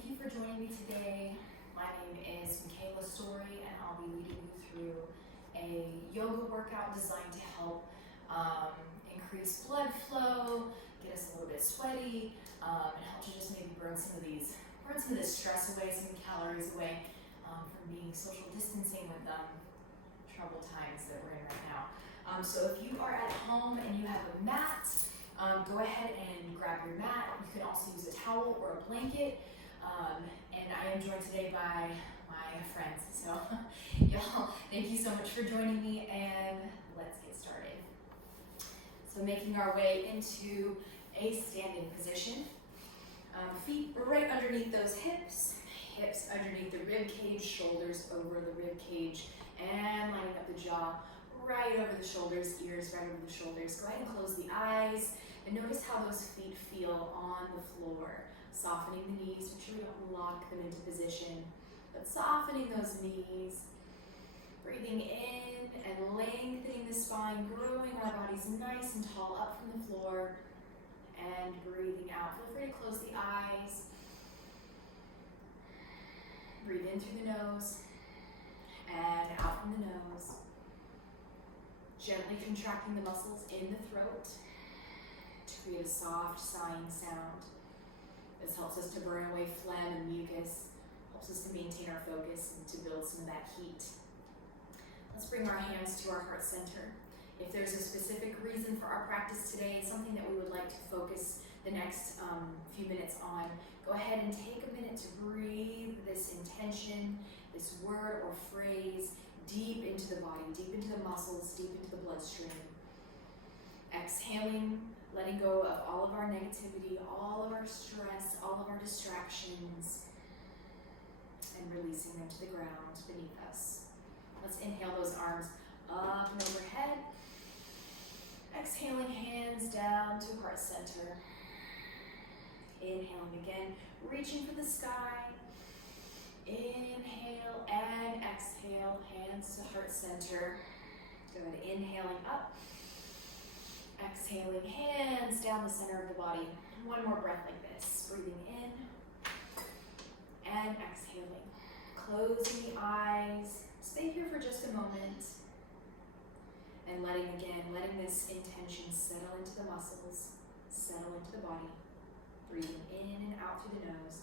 Thank you for joining me today. My name is Michaela Story, and I'll be leading you through a yoga workout designed to help increase blood flow, get us a little bit sweaty, and help to just maybe burn some of this stress away, some calories away from being social distancing with troubled times that we're in right now. So if you are at home and you have a mat, go ahead and grab your mat. You can also use a towel or a blanket. And I am joined today by my friends. So y'all, thank you so much for joining me, and let's get started. So making our way into a standing position. Feet right underneath those hips underneath the rib cage, shoulders over the rib cage, and lining up the jaw right over the shoulders, ears right over the shoulders. Go ahead and close the eyes and notice how those feet feel on the floor. Softening the knees, make sure we don't lock them into position, but softening those knees. Breathing in and lengthening the spine, growing our bodies nice and tall up from the floor, and breathing out. Feel free to close the eyes. Breathe in through the nose and out from the nose. Gently contracting the muscles in the throat to create a soft sighing sound. This helps us to burn away phlegm and mucus, helps us to maintain our focus and to build some of that heat. Let's bring our hands to our heart center. If there's a specific reason for our practice today, something that we would like to focus the next few minutes on, go ahead and take a minute to breathe this intention, this word or phrase deep into the body, deep into the muscles, deep into the bloodstream. Exhaling, letting go of all of our negativity, all of our stress, all of our distractions, and releasing them to the ground beneath us. Let's inhale those arms up and overhead. Exhaling, hands down to heart center. Inhaling again, reaching for the sky. Inhale and exhale, hands to heart center. Good, inhaling up. Exhaling, hands down the center of the body. One more breath like this. Breathing in and exhaling. Closing the eyes. Stay here for just a moment. And letting this intention settle into the muscles, settle into the body. Breathing in and out through the nose.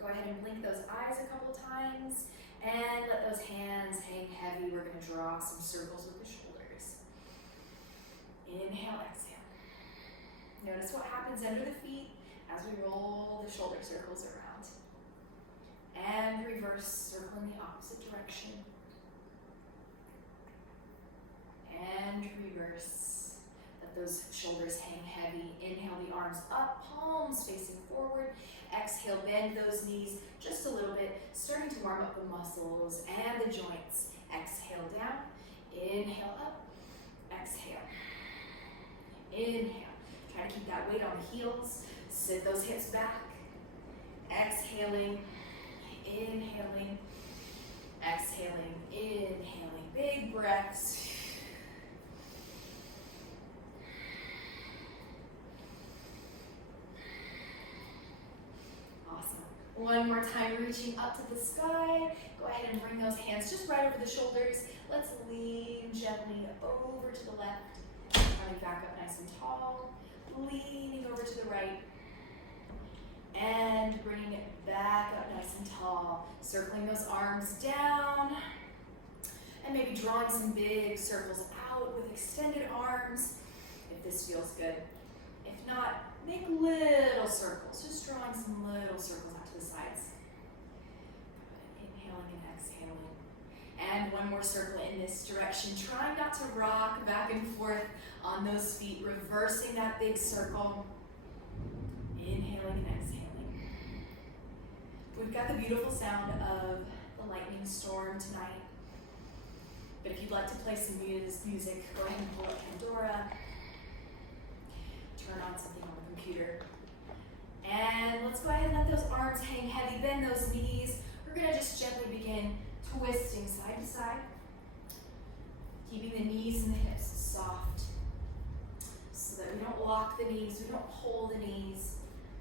Go ahead and blink those eyes a couple times and let those hands hang heavy. We're going to draw some circles with the shoulders. Inhale, exhale. Notice what happens under the feet as we roll the shoulder circles around. And reverse, circle in the opposite direction. And reverse. Let those shoulders hang heavy. Inhale the arms up, palms facing forward. Exhale, bend those knees just a little bit, starting to warm up the muscles and the joints. Exhale down, inhale up, exhale. Inhale, try to keep that weight on the heels. Sit those hips back. Exhaling, inhaling, exhaling, inhaling. Big breaths. One more time, reaching up to the sky. Go ahead and bring those hands just right over the shoulders. Let's lean gently over to the left. Coming back up nice and tall. Leaning over to the right. And bringing it back up nice and tall. Circling those arms down. And maybe drawing some big circles out with extended arms, if this feels good. If not, make little circles. Just drawing some little circles out to the sides. Inhaling and exhaling. And one more circle in this direction. Trying not to rock back and forth on those feet. Reversing that big circle. Inhaling and exhaling. We've got the beautiful sound of the lightning storm tonight. But if you'd like to play some music, go ahead and pull up Pandora. Turn on something on the computer. And let's go ahead and let those arms the knees, we don't pull the knees.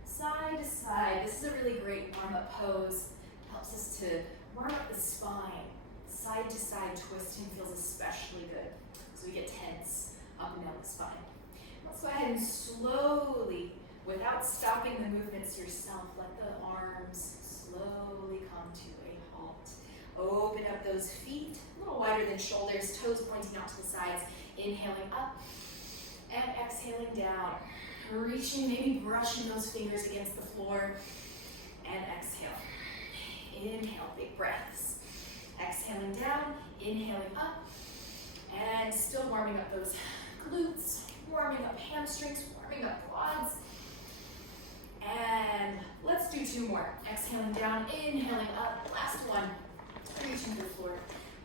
Side to side. This is a really great warm-up pose. Helps us to warm up the spine. Side to side twisting feels especially good. So we get tense up and down the spine. Let's go ahead and slowly, without stopping the movements yourself, let the arms slowly come to a halt. Open up those feet, a little wider than shoulders, toes pointing out to the sides. Inhaling up and exhaling down. Reaching, maybe brushing those fingers against the floor, and exhale. Inhale, big breaths. Exhaling down, inhaling up, and still warming up those glutes, warming up hamstrings, warming up quads. And let's do 2 more. Exhaling down, inhaling up, last one. Reaching for the floor,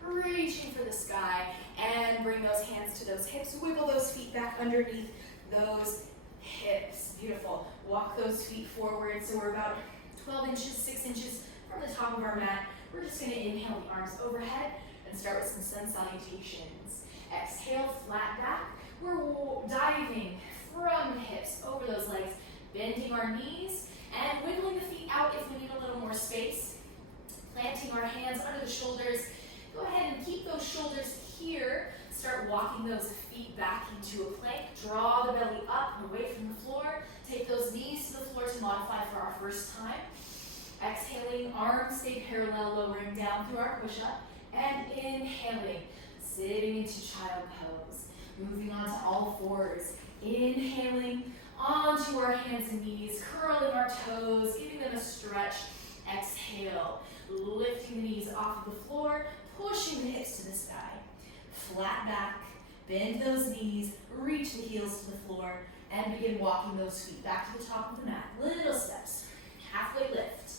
reaching for the sky, and bring those hands to those hips. Wiggle those feet back underneath those hips. Beautiful. Walk those feet forward. So we're about 12 inches, 6 inches from the top of our mat. We're just going to inhale the arms overhead and start with some sun salutations. Exhale, flat back. We're diving from the hips over those legs, bending our knees and wiggling the feet out if we need a little more space. Planting our hands under the shoulders. Go ahead and keep those shoulders here. Start walking those feet back into a plank. Draw the belly up and away from the floor. Take those knees to the floor to modify for our first time. Exhaling, arms stay parallel, lowering down through our push-up. And inhaling, sitting into child pose. Moving on to all fours. Inhaling onto our hands and knees, curling our toes, giving them a stretch. Exhale, lifting the knees off of the floor, pushing the hips to the sky. Flat back, bend those knees, reach the heels to the floor, and begin walking those feet back to the top of the mat. Little steps, halfway lift.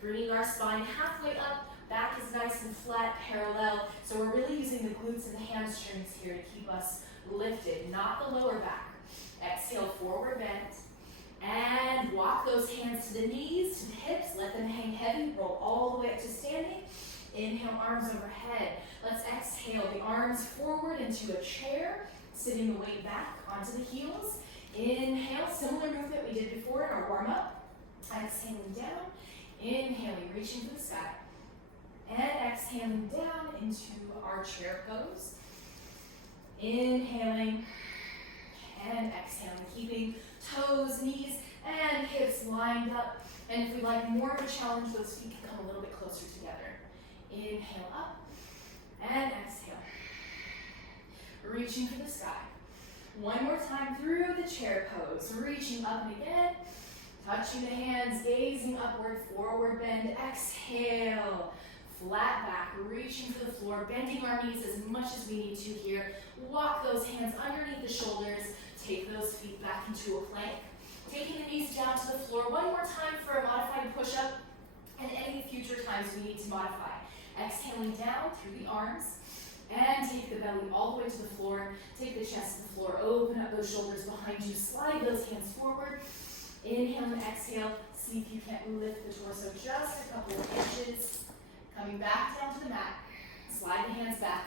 Bringing our spine halfway up, back is nice and flat, parallel. So we're really using the glutes and the hamstrings here to keep us lifted, not the lower back. Exhale, forward bend. And walk those hands to the knees, to the hips, let them hang heavy, roll all the way up to standing. Inhale, arms overhead. Let's exhale the arms forward into a chair, sitting the weight back onto the heels. Inhale, similar movement we did before in our warm-up. Exhaling down, inhaling, reaching for the sky. And exhaling down into our chair pose. Inhaling and exhaling, keeping toes, knees, and hips lined up. And if we'd like more of a challenge, those feet can come a little bit closer together. Inhale up and exhale. Reaching for the sky. One more time through the chair pose. Reaching up and again. Touching the hands, gazing upward, forward bend. Exhale. Flat back, reaching for the floor, bending our knees as much as we need to here. Walk those hands underneath the shoulders. Take those feet back into a plank. Taking the knees down to the floor. One more time for a modified push-up and any future times we need to modify. Exhaling down through the arms and take the belly all the way to the floor. Take the chest to the floor. Open up those shoulders behind you. Slide those hands forward. Inhale and exhale. See if you can't lift the torso just a couple of inches. Coming back down to the mat. Slide the hands back.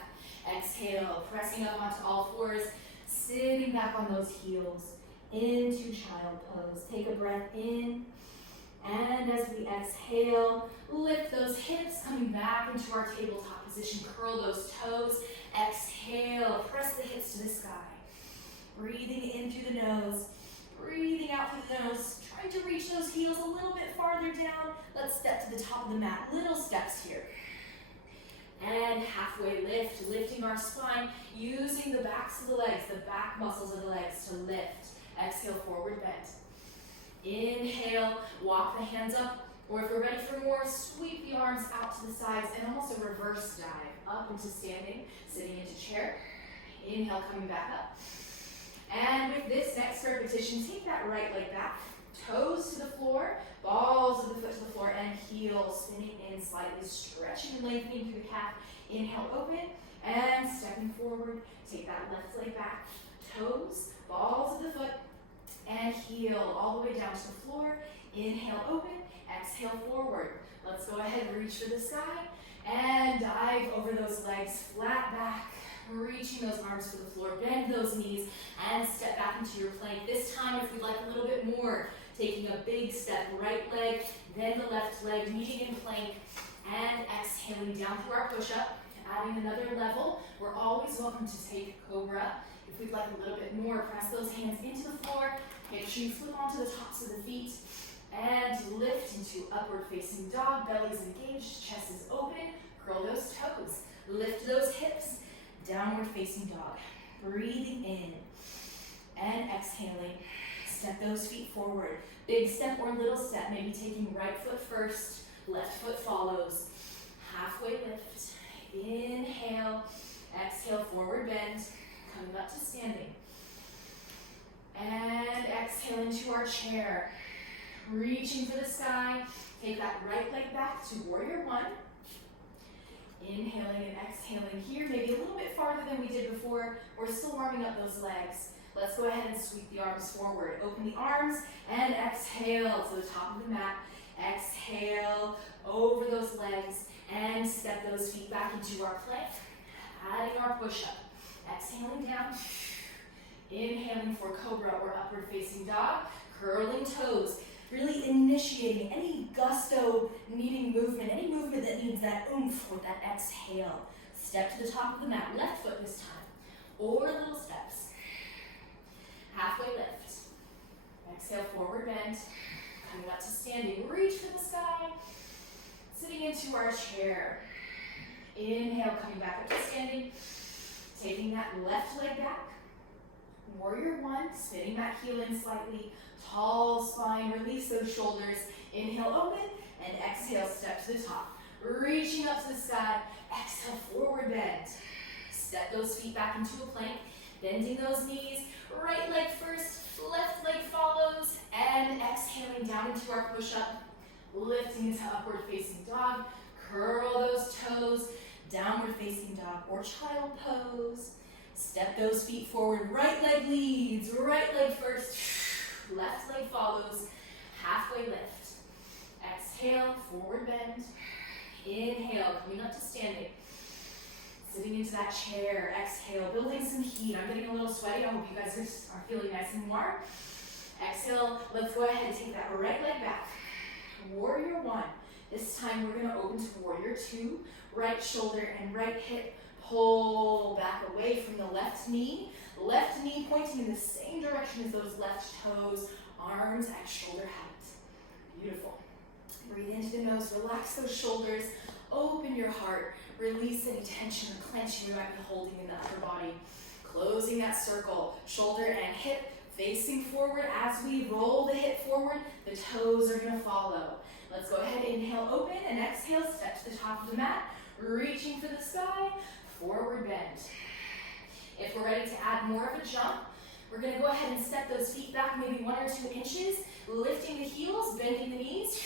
Exhale, pressing up onto all fours. Sitting back on those heels into child pose. Take a breath in. And as we exhale, lift those hips, coming back into our tabletop position. Curl those toes. Exhale, press the hips to the sky. Breathing in through the nose. Breathing out through the nose. Trying to reach those heels a little bit farther down. Let's step to the top of the mat. Little steps here. And halfway lift, lifting our spine, using the backs of the legs, the back muscles of the legs to lift. Exhale, forward bend. Inhale, walk the hands up, or if we're ready for more, sweep the arms out to the sides and almost a reverse dive, up into standing, sitting into chair. Inhale, coming back up. And with this next repetition, take that right leg back, toes to the floor, balls of the foot to the floor, and heels spinning in slightly, stretching and lengthening through the calf. Inhale, open, and stepping forward. Take that left leg back, toes, balls of the foot, and heel all the way down to the floor. Inhale, open, exhale, forward. Let's go ahead and reach for the sky, and dive over those legs, flat back, reaching those arms to the floor, bend those knees, and step back into your plank. This time, if we'd like a little bit more, taking a big step, right leg, then the left leg, meeting in plank, and exhaling down through our push-up, adding another level. We're always welcome to take Cobra. If we'd like a little bit more, press those hands into the floor, make sure you flip onto the tops of the feet, and lift into upward facing dog, belly's engaged, chest is open, curl those toes, lift those hips, downward facing dog. Breathing in and exhaling, step those feet forward. Big step or little step, maybe taking right foot first, left foot follows. Halfway lift, inhale, exhale, forward bend, coming up to standing. And exhale into our chair. Reaching for the sky, take that right leg back to warrior one. Inhaling and exhaling here, maybe a little bit farther than we did before. We're still warming up those legs. Let's go ahead and sweep the arms forward. Open the arms and exhale to the top of the mat. Exhale over those legs and step those feet back into our plank. Adding our push-up. Exhaling down. Inhaling for Cobra or upward facing dog. Curling toes. Really initiating any gusto needing movement, any movement that needs that oomph with that exhale. Step to the top of the mat, left foot this time, or little steps. Halfway lift. Exhale, forward bend, coming up to standing. Reach for the sky, sitting into our chair. Inhale, coming back up to standing, taking that left leg back. Warrior one, spinning that heel in slightly. Tall spine, release those shoulders. Inhale, open, and exhale, step to the top. Reaching up to the sky, exhale, forward bend. Step those feet back into a plank, bending those knees. Right leg first, left leg follows, and exhaling down into our push-up. Lifting into upward facing dog. Curl those toes, downward facing dog or child pose. Step those feet forward, right leg leads, right leg first. Left leg follows, halfway lift. Exhale, forward bend. Inhale, coming up to standing. Sitting into that chair, exhale, building some heat. I'm getting a little sweaty. I hope you guys are feeling nice and warm. Exhale, let's go ahead and take that right leg back. Warrior one. This time we're gonna open to warrior two. Right shoulder and right hip. Pull back away from the left knee. Left knee pointing in the same direction as those left toes. Arms at shoulder height. Beautiful. Breathe into the nose. Relax those shoulders. Open your heart. Release any tension or clenching you might be holding in the upper body. Closing that circle. Shoulder and hip facing forward. As we roll the hip forward, the toes are going to follow. Let's go ahead. Inhale, open, and exhale. Step to the top of the mat. Reaching for the sky. Forward bend. If we're ready to add more of a jump, we're going to go ahead and step those feet back maybe 1 or 2 inches, lifting the heels, bending the knees,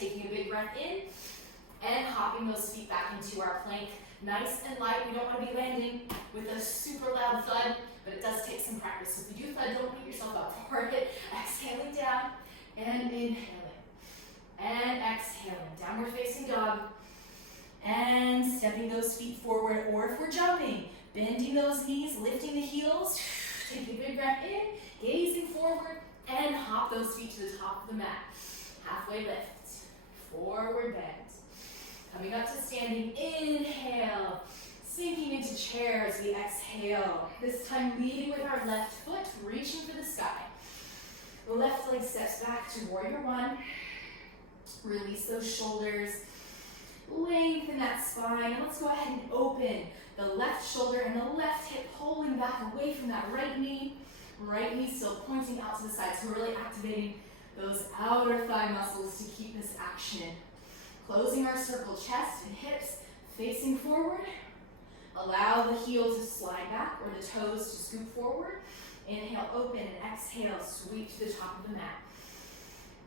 taking a big breath in, and hopping those feet back into our plank. Nice and light. We don't want to be landing with a super loud thud, but it does take some practice. So if you do thud, don't beat yourself up for it. Exhaling down and inhaling. And exhaling. Downward facing dog. And stepping those feet forward, or if we're jumping, bending those knees, lifting the heels, taking a big breath in, gazing forward, and hop those feet to the top of the mat. Halfway lift, forward bend. Coming up to standing, inhale, sinking into chair as we exhale. This time leading with our left foot, reaching for the sky. The left leg steps back to warrior one. Release those shoulders. Lengthen that spine, and let's go ahead and open the left shoulder and the left hip, pulling back away from that right knee. Right knee still pointing out to the side, so we're really activating those outer thigh muscles to keep this action. Closing our circle, chest and hips facing forward. Allow the heel to slide back or the toes to scoop forward. Inhale, open, and exhale, sweep to the top of the mat.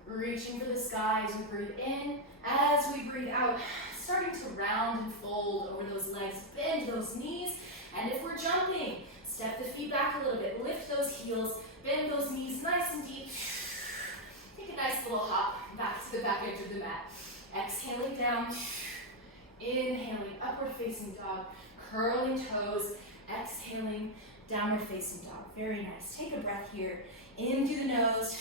Reaching for the sky as we breathe in. As we breathe out, starting to round and fold over those legs, bend those knees, and if we're jumping, step the feet back a little bit, lift those heels, bend those knees nice and deep. Take a nice little hop back to the back edge of the mat. Exhaling down, inhaling, upward facing dog, curling toes, Exhaling, downward facing dog. Very nice. Take a breath here. In through the nose,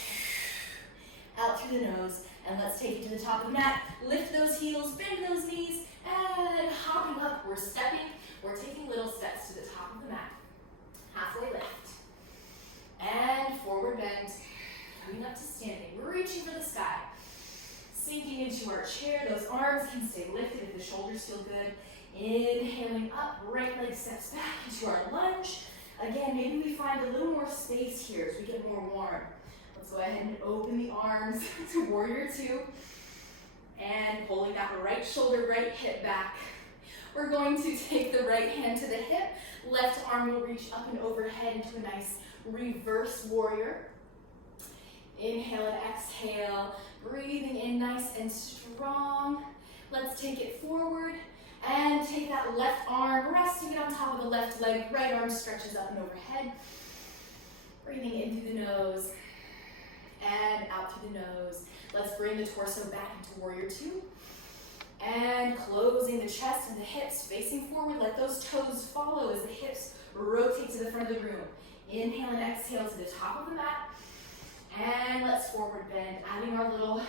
out through the nose, and let's take it to the top of the mat. Lift those heels, bend those knees, and hopping up. We're stepping. We're taking little steps to the top of the mat. Halfway lift. And forward bend. Coming up to standing. We're reaching for the sky. Sinking into our chair. Those arms can stay lifted if the shoulders feel good. Inhaling up, right leg steps back into our lunge. Again, maybe we find a little more space here as we get more warm. Let's go ahead and open the arms to warrior two. And pulling that right shoulder, right hip back. We're going to take the right hand to the hip. Left arm will reach up and overhead into a nice reverse warrior. Inhale and exhale. Breathing in nice and strong. Let's take it forward. And take that left arm, resting it on top of the left leg. Right arm stretches up and overhead. Breathing in through the nose and out through the nose. Let's bring the torso back into warrior two. And closing the chest and the hips, facing forward. Let those toes follow as the hips rotate to the front of the room. Inhale and exhale to the top of the mat. And let's forward bend, adding our little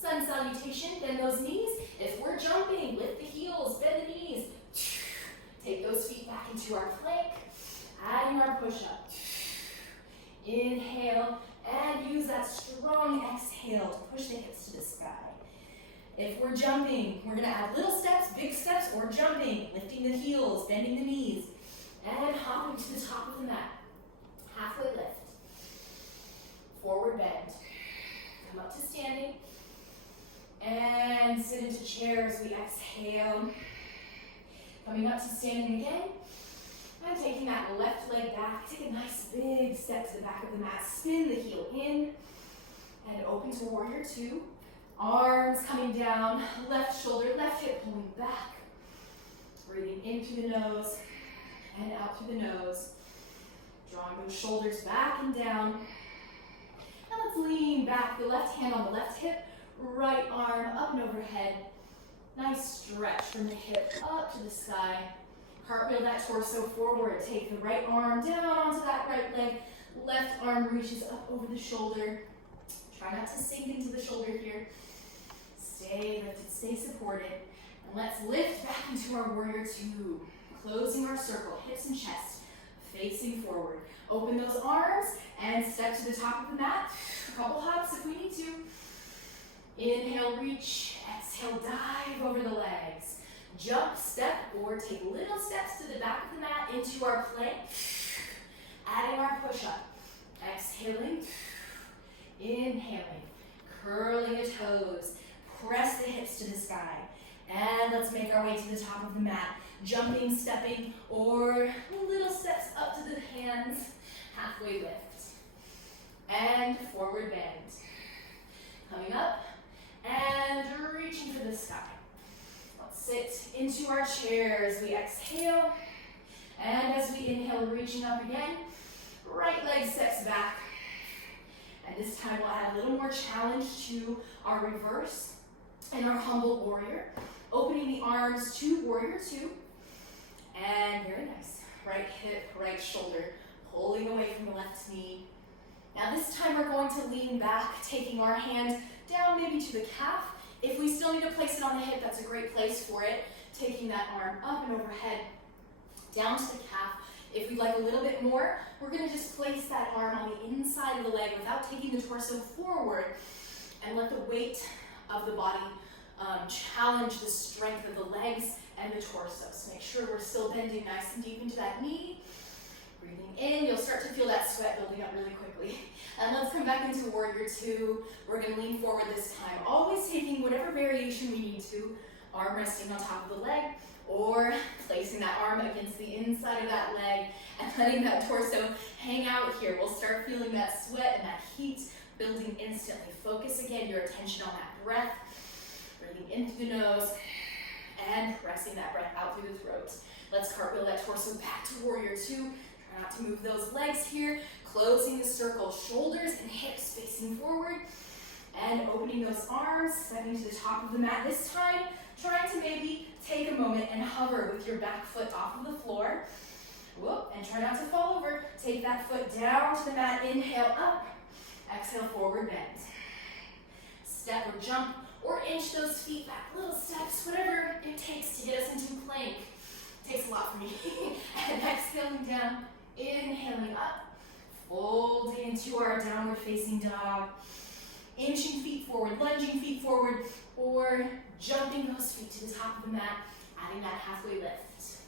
sun salutation. Bend those knees. If we're jumping, lift the heels, bend the knees. Take those feet back into our plank. Adding our push-up. Inhale, and use that strong exhale to push the hips to the sky. If we're jumping, we're gonna add little steps, big steps, or jumping, lifting the heels, bending the knees, and hopping to the top of the mat. Halfway lift. Forward bend. Come up to standing. And sit into chair as we exhale. Coming up to standing again. And taking that left leg back. Take a nice big step to the back of the mat. Spin the heel in. And open to warrior two. Arms coming down. Left shoulder, left hip pulling back. Breathing in through the nose. And out through the nose. Drawing those shoulders back and down. Now let's lean back. The left hand on the left hip. Right arm up and overhead. Nice stretch from the hip up to the sky. Cartwheel that torso forward. Take the right arm down onto that right leg. Left arm reaches up over the shoulder. Try not to sink into the shoulder here. Stay lifted, stay supported. And let's lift back into our warrior two. Closing our circle, hips and chest. Facing forward. Open those arms and step to the top of the mat. A couple hops if we need to. Inhale, reach. Exhale, dive over the legs. Jump, step, or take little steps to the back of the mat into our plank. Adding our push-up. Exhaling. Inhaling. Curling the toes. Press the hips to the sky. And let's make our way to the top of the mat. Jumping, stepping, or little steps up to the hands. Halfway lift. And forward bend. Coming up. And reaching for the sky. Let's sit into our chair as we exhale. And as we inhale, reaching up again. Right leg steps back. And this time we'll add a little more challenge to our reverse and our humble warrior. Opening the arms to warrior two. And very nice. Right hip, right shoulder. Pulling away from the left knee. Now this time we're going to lean back, taking our hand down maybe to the calf. If we still need to place it on the hip, that's a great place for it. Taking that arm up and overhead, down to the calf. If we'd like a little bit more, we're gonna just place that arm on the inside of the leg without taking the torso forward, and let the weight of the body challenge the strength of the legs and the torso. So make sure we're still bending nice and deep into that knee. Breathing in, you'll start to feel that sweat building up really quickly. And let's come back into warrior two. We're gonna lean forward this time, always taking whatever variation we need to. Arm resting on top of the leg, or placing that arm against the inside of that leg and letting that torso hang out here. We'll start feeling that sweat and that heat building instantly. Focus again your attention on that breath. Breathing in through the nose and pressing that breath out through the throat. Let's cartwheel that torso back to warrior two. Try not to move those legs here. Closing the circle, shoulders and hips facing forward. And opening those arms, stepping to the top of the mat this time. trying to maybe take a moment and hover with your back foot off of the floor. Whoop, and try not to fall over. Take that foot down to the mat, inhale up, exhale, forward bend. Step or jump or inch those feet back, little steps, whatever it takes to get us into plank. Takes a lot for me. And exhaling down, inhaling up, folding into our downward facing dog. Inching feet forward, lunging feet forward, or jumping those feet to the top of the mat, adding that halfway lift.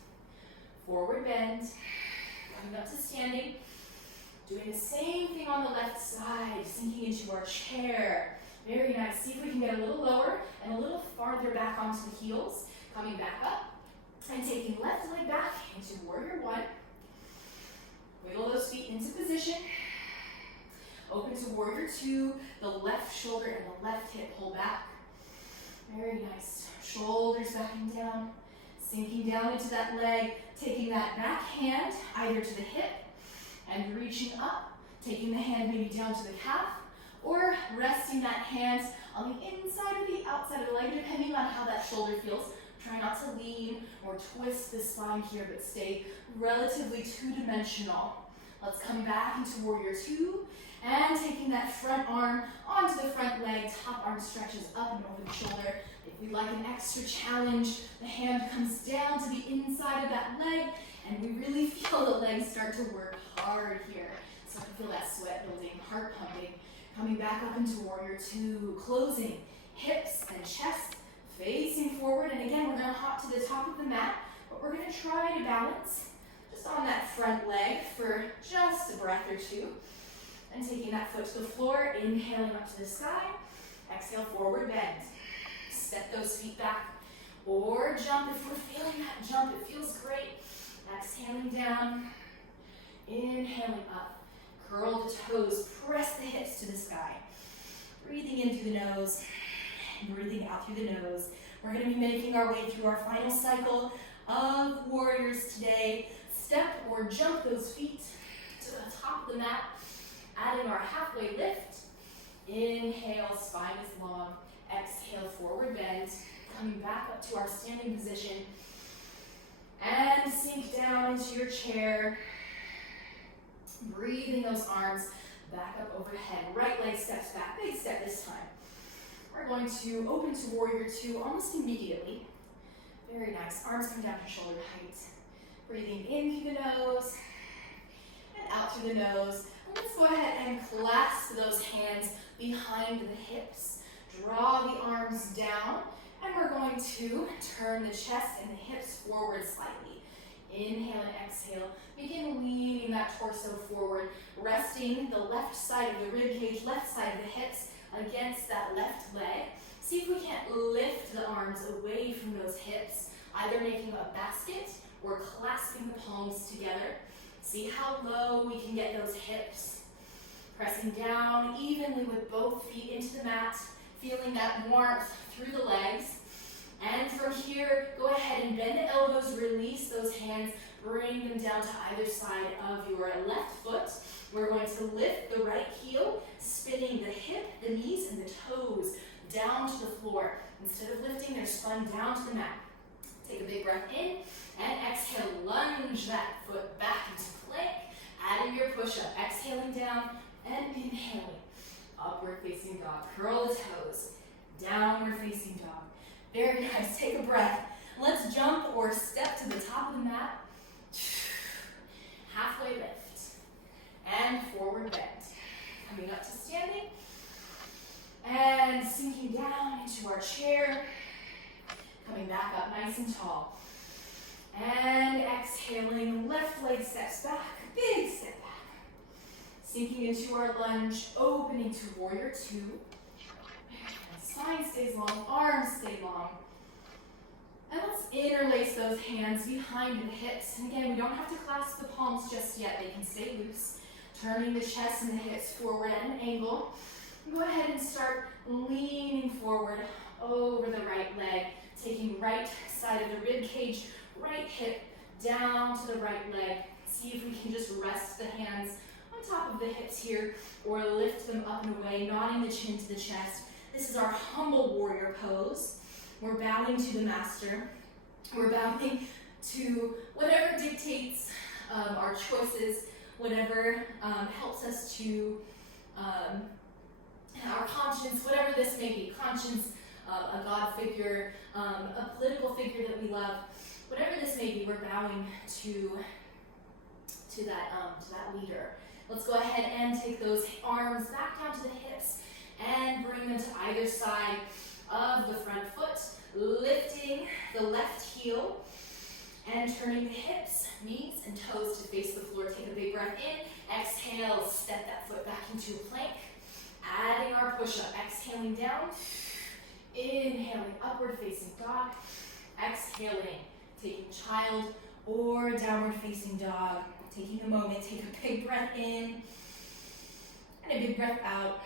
Forward bend, coming up to standing. Doing the same thing on the left side, sinking into our chair. Very nice. See if we can get a little lower and a little farther back onto the heels. Coming back up and taking left leg back into warrior one. Wiggle those feet into position. Open to warrior two. The left shoulder and the left hip pull back. Very nice. Shoulders backing down. Sinking down into that leg. Taking that back hand either to the hip and reaching up. Taking the hand maybe down to the calf. Or resting that hand on the inside or the outside of the leg, depending on how that shoulder feels. Try not to lean or twist the spine here, but stay relatively two-dimensional. Let's come back into warrior two, and taking that front arm onto the front leg, top arm stretches up and over the shoulder. If we'd like an extra challenge, the hand comes down to the inside of that leg, and we really feel the legs start to work hard here. So I can feel that sweat building, heart pumping. Coming back up into warrior two, closing hips and chest, facing forward. And again, we're going to hop to the top of the mat, but we're going to try to balance just on that front leg for just a breath or two. And taking that foot to the floor, inhaling up to the sky. Exhale, forward bend. Step those feet back or jump if we're feeling that jump. It feels great. Exhaling down, inhaling up. Curl the toes, press the hips to the sky. Breathing in through the nose, and breathing out through the nose. We're going to be making our way through our final cycle of warriors today. Step or jump those feet to the top of the mat, adding our halfway lift. Inhale, spine is long. Exhale, forward bend. Coming back up to our standing position. And sink down into your chair. Breathing those arms back up overhead. Right leg steps back. Big step this time. We're going to open to warrior two almost immediately. Very nice. Arms come down to shoulder height. Breathing in through the nose and out through the nose. And let's go ahead and clasp those hands behind the hips. Draw the arms down, and we're going to turn the chest and the hips forward slightly. Inhale and exhale. Begin leaning that torso forward, resting the left side of the rib cage, left side of the hips against that left leg. See if we can't lift the arms away from those hips, either making a basket or clasping the palms together. See how low we can get those hips. Pressing down evenly with both feet into the mat, feeling that warmth through the legs. And from here, go ahead and bend the elbows, release those hands, bring them down to either side of your left foot. We're going to lift the right heel, spinning the hip, the knees, and the toes down to the floor. Instead of lifting, they're spun down to the mat. Take a big breath in, and exhale, lunge that foot back into plank, adding your push-up, exhaling down, and inhaling. Upward facing dog, curl the toes, downward facing dog. Very nice, take a breath. Let's jump or step to the top of the mat. Halfway lift, and forward bend. Coming up to standing, and sinking down into our chair. Coming back up nice and tall. And exhaling, left leg steps back, big step back. Sinking into our lunge, opening to warrior two. Spine stays long, arms stay long. And let's interlace those hands behind the hips. And again, we don't have to clasp the palms just yet. They can stay loose. Turning the chest and the hips forward at an angle. Go ahead and start leaning forward over the right leg. Taking right side of the rib cage, right hip down to the right leg. See if we can just rest the hands on top of the hips here, or lift them up and away, nodding the chin to the chest. This is our humble warrior pose. We're bowing to the master. We're bowing to whatever dictates our choices, whatever helps us to our conscience, whatever this may be, conscience, a God figure, a political figure that we love, whatever this may be, we're bowing to that leader. Let's go ahead and take those arms back down to the hips and bring them to either side of the front foot, lifting the left heel and turning the hips, knees, and toes to face the floor. Take a big breath in. Exhale, step that foot back into a plank. Adding our push-up, exhaling down. Inhaling, upward facing dog. Exhaling, taking child or downward facing dog. Taking a moment, take a big breath in and a big breath out.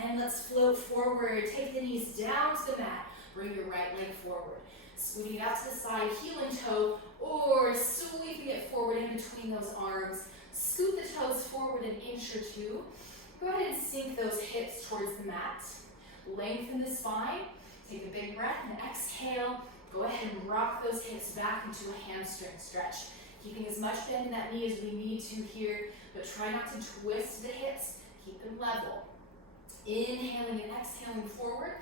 And let's float forward. Take the knees down to the mat. Bring your right leg forward. Scooting it out to the side, heel and toe, or sweeping it forward in between those arms. Scoot the toes forward an inch or two. Go ahead and sink those hips towards the mat. Lengthen the spine. Take a big breath and exhale. Go ahead and rock those hips back into a hamstring stretch. Keeping as much bend in that knee as we need to here, but try not to twist the hips. Keep them level. Inhaling and exhaling forward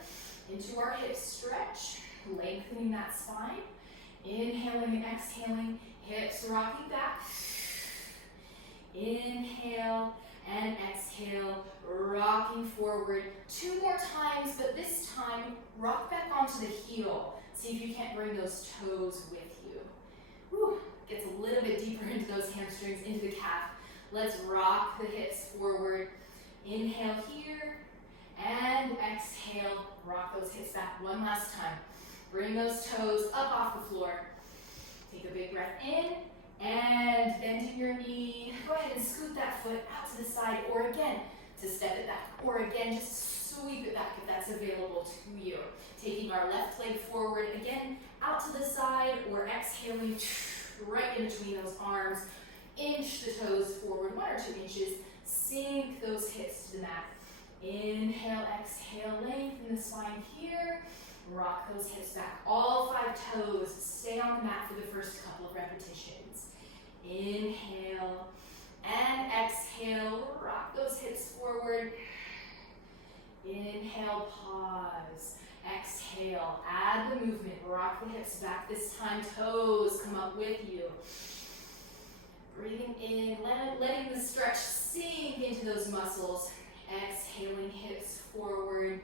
into our hip stretch, lengthening that spine. Inhaling and exhaling, hips rocking back. Inhale and exhale, rocking forward. 2 more times, but this time, rock back onto the heel. See if you can't bring those toes with you. Whew. Gets a little bit deeper into those hamstrings, into the calf. Let's rock the hips forward. Inhale here and exhale. Rock those hips back one last time. Bring those toes up off the floor. Take a big breath in and bending your knee. Go ahead and scoot that foot out to the side, or again, to step it back, or again, just sweep it back if that's available to you. Taking our left leg forward, again, out to the side, or exhaling right in between those arms. Inch the toes forward 1 or 2 inches. Sink those hips to the mat. Inhale, exhale, lengthen the spine here. Rock those hips back. All 5 toes stay on the mat for the first couple of repetitions. Inhale and exhale. Rock those hips forward. Inhale, pause. Exhale, add the movement. Rock the hips back. This time, toes come up with you. Breathing in, letting the stretch sink into those muscles. Exhaling, hips forward.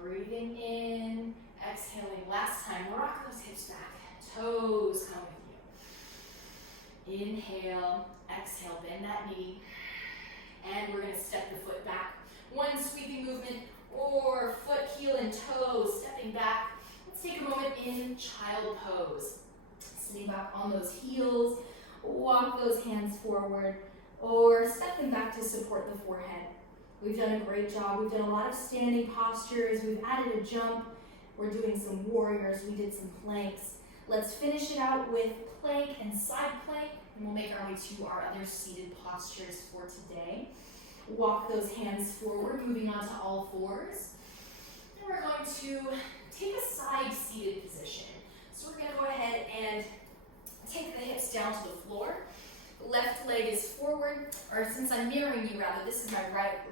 Breathing in, exhaling. Last time, rock those hips back. Toes come with you. Inhale, exhale, bend that knee. And we're going to step the foot back. 1 sweeping movement, or foot, heel, and toes, stepping back. Let's take a moment in child pose. Sitting back on those heels, walk those hands forward, or step them back to support the forehead. We've done a great job. We've done a lot of standing postures. We've added a jump. We're doing some warriors. We did some planks. Let's finish it out with plank and side plank, and we'll make our way to our other seated postures for today. Walk those hands forward, moving on to all fours. And we're going to take a side seated position. So we're going to go ahead and take the hips down to the floor. Left leg is forward, or since I'm mirroring you rather, this is my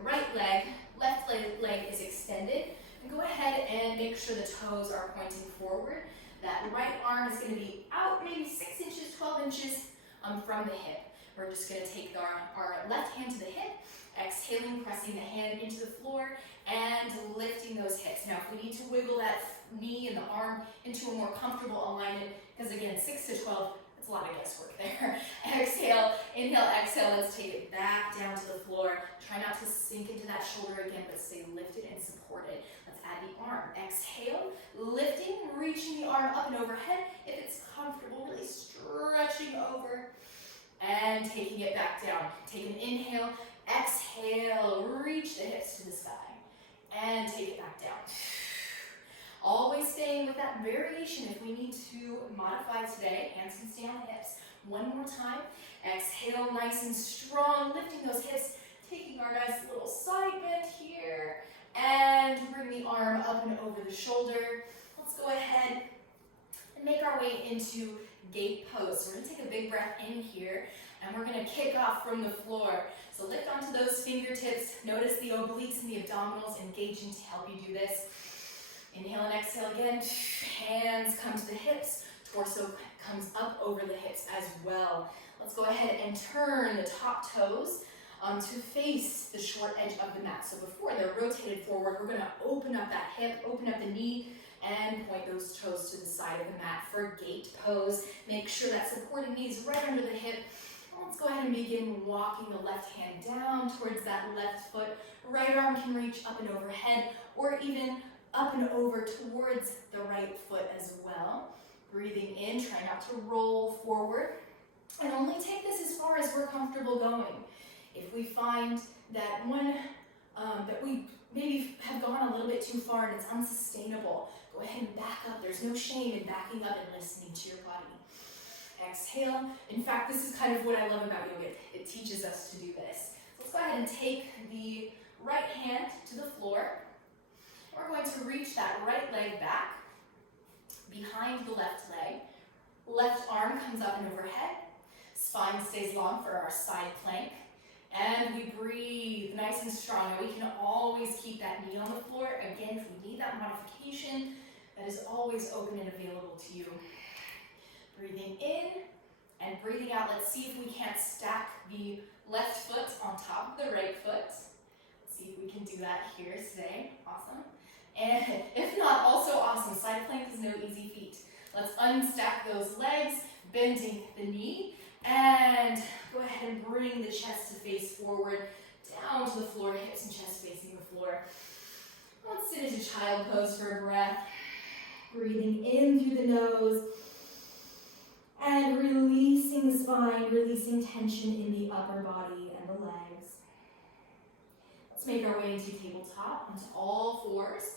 right leg. Left leg is extended. And go ahead and make sure the toes are pointing forward. That right arm is going to be out maybe 6 inches, 12 inches from the hip. We're just going to take our left hand to the hip, exhaling, pressing the hand into the floor, and lifting those hips. Now, if we need to wiggle that knee and the arm into a more comfortable alignment, because again, 6 to 12, it's a lot of guesswork there. Exhale, inhale, exhale. Let's take it back down to the floor. Try not to sink into that shoulder again, but stay lifted and supported. Let's add the arm. Exhale, lifting, reaching the arm up and overhead. If it's comfortable, really stretching over and taking it back down. Take an inhale, exhale, reach the hips to the sky and take it back down. Always staying with that variation if we need to modify today. Hands can stay on the hips. 1 more time. Exhale, nice and strong, lifting those hips, taking our nice little side bend here, and bring the arm up and over the shoulder. Let's go ahead and make our way into gate pose. So we're gonna take a big breath in here, and we're gonna kick off from the floor. So lift onto those fingertips. Notice the obliques and the abdominals engaging to help you do this. Inhale and exhale again. Hands come to the hips. Torso comes up over the hips as well. Let's go ahead and turn the top toes to face the short edge of the mat. So before they're rotated forward, we're gonna open up that hip, open up the knee, and point those toes to the side of the mat for gate pose. Make sure that supporting knee is right under the hip. Let's go ahead and begin walking the left hand down towards that left foot. Right arm can reach up and overhead, or even up and over towards the right foot as well. Breathing in, try not to roll forward. And only take this as far as we're comfortable going. If we find that that we maybe have gone a little bit too far and it's unsustainable, go ahead and back up. There's no shame in backing up and listening to your body. Exhale. In fact, this is kind of what I love about yoga. It teaches us to do this. So let's go ahead and take the right hand to the floor. We're going to reach that right leg back behind the left leg. Left arm comes up and overhead. Spine stays long for our side plank. And we breathe nice and strong. Now we can always keep that knee on the floor. Again, if we need that modification, that is always open and available to you. Breathing in and breathing out. Let's see if we can't stack the left foot on top of the right foot. Let's see if we can do that here today. Awesome. And if not, also awesome. Side plank is no easy feat. Let's unstack those legs, bending the knee, and go ahead and bring the chest to face forward, down to the floor, hips and chest facing the floor. Let's sit into child pose for a breath. Breathing in through the nose, and releasing the spine, releasing tension in the upper body and the legs. Let's make our way into tabletop, onto all fours.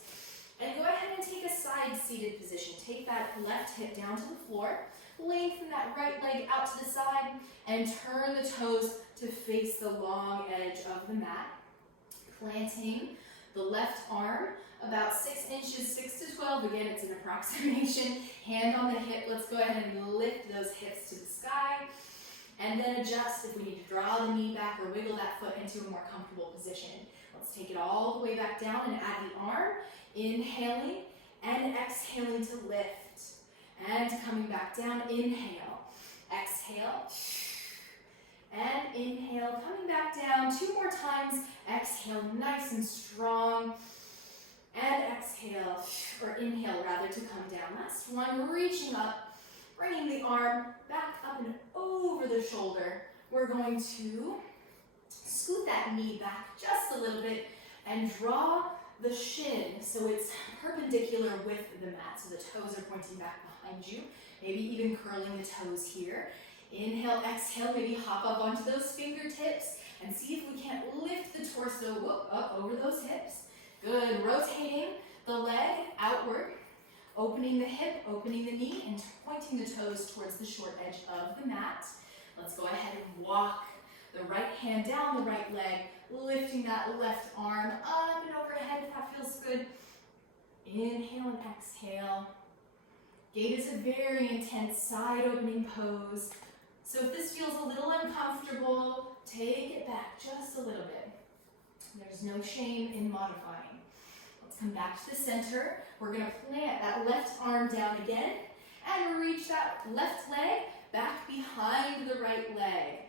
And go ahead and take a side seated position. Take that left hip down to the floor. Lengthen that right leg out to the side and turn the toes to face the long edge of the mat. Planting the left arm about 6 inches, 6 to 12. Again, it's an approximation. Hand on the hip. Let's go ahead and lift those hips to the sky. And then adjust if we need to draw the knee back or wiggle that foot into a more comfortable position. Let's take it all the way back down and add the arm. Inhaling and exhaling to lift. And coming back down, inhale, exhale, and inhale, coming back down 2 more times, exhale nice and strong, and exhale, or inhale rather, to come down. Last one, reaching up, bringing the arm back up and over the shoulder. We're going to scoot that knee back just a little bit and draw the shin so it's perpendicular with the mat, so the toes are pointing back behind you, maybe even curling the toes here. Inhale, exhale, maybe hop up onto those fingertips and see if we can't lift the torso up over those hips. Good, rotating the leg outward, opening the hip, opening the knee, and pointing the toes towards the short edge of the mat. Let's go ahead and walk the right hand down the right leg, lifting that left arm up and overhead if that feels good. Inhale and exhale. Gate is a very intense side opening pose. So if this feels a little uncomfortable, take it back just a little bit. There's no shame in modifying. Let's come back to the center. We're going to plant that left arm down again and reach that left leg back behind the right leg.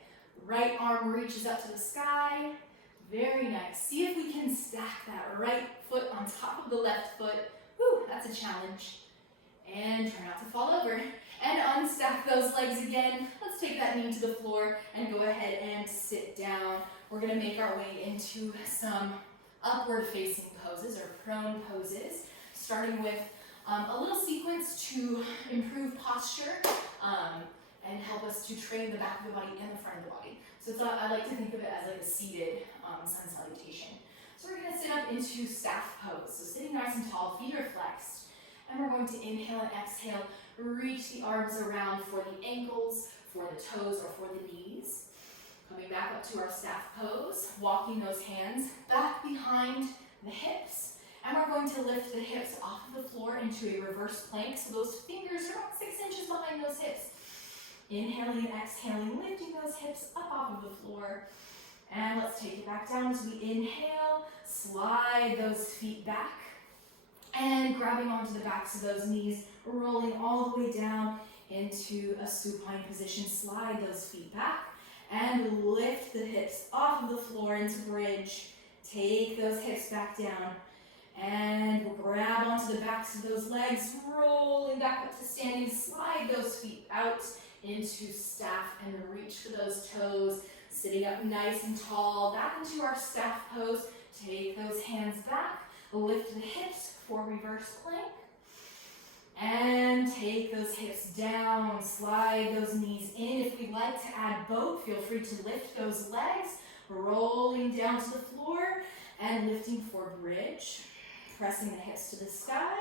Right arm reaches up to the sky. Very nice. See if we can stack that right foot on top of the left foot. Whew, that's a challenge. And try not to fall over. And unstack those legs again. Let's take that knee to the floor and go ahead and sit down. We're going to make our way into some upward facing poses or prone poses, starting with a little sequence to improve posture and help us to train the back of the body and the front of the body. So I like to think of it as like a seated sun salutation. So we're going to sit up into staff pose. So sitting nice and tall, feet are flexed. And we're going to inhale and exhale, reach the arms around for the ankles, for the toes, or for the knees. Coming back up to our staff pose, walking those hands back behind the hips And we're going to lift the hips off of the floor into a reverse plank. So those fingers are about 6 inches behind those hips. Inhaling and exhaling, lifting those hips up off of the floor. And let's take it back down as we inhale, slide those feet back. And grabbing onto the backs of those knees, rolling all the way down into a supine position. Slide those feet back and lift the hips off of the floor into bridge. Take those hips back down and we'll grab onto the backs of those legs, rolling back up to standing. Slide those feet out into staff and reach for those toes. Sitting up nice and tall, back into our staff pose. Take those hands back, lift the hips for reverse plank. And take those hips down, slide those knees in. If we'd like to add boat, feel free to lift those legs, rolling down to the floor and lifting for bridge. Pressing the hips to the sky,